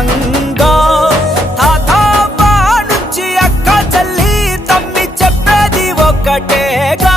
సక్రమంగా తాతాబా నుంచి అక్క చెల్లి తమ్మి చెప్పేది ఒకటేగా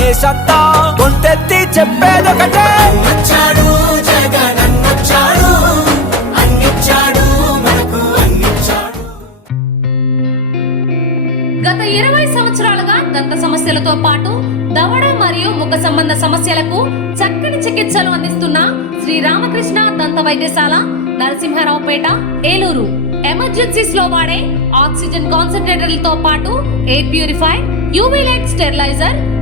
అంతా గొంతెత్తి చెప్పేదొకటే. వచ్చాడు జగన్ అన్నొచ్చాడు అన్నిచ్చాడు మనకు అన్నిచ్చాడు. గత ఇరవై సంవత్సరాలుగా దంత సమస్యలతో పాటు దవడ మరియు ముఖ సంబంధ సమస్యలకు చక్కని చికిత్సలు అందిస్తున్న శ్రీ రామకృష్ణ దంత వైద్యశాల నరసింహారావుపేట ఏలూరు. ఎమర్జెన్సీస్లో వాడే ఆక్సిజన్ కాన్సన్ట్రేటర్లతో పాటు air purify UV light steriliser